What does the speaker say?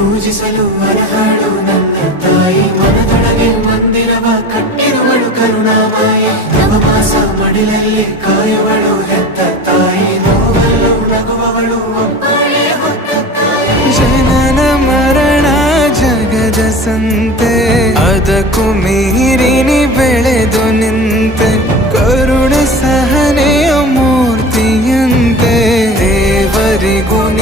ಪೂಜಿಸಲು ಅರ್ಹಳು ನನ್ನ ತಾಯಿ ಮನದೊಳಗೆ ಮಂದಿರವ ಕಟ್ಟಿರುವಳು ಕರುಣಾಮಾಯಿ ನವಮಾಸ ಮಡಿಲಲ್ಲಿ ಕಾಯುವಳು ಹೆತ್ತ ತಾಯಿ ನೋವಲ್ಲೂ ನಗುವವಳು ಒಬ್ಬಳೇ ಹೊತ್ತ ತಾಯಿ ಜನನ ಮರಣ ಜಗದ ಸಂತೆ ಅದಕ್ಕೂ ಮೀರಿನಿ ಬೆಳೆದು ನಿಂತೆ ಕರುಣೆ ಸಹನೆಯ ಮೂರ್ತಿಯಂತೆ ದೇವರಿಗೂ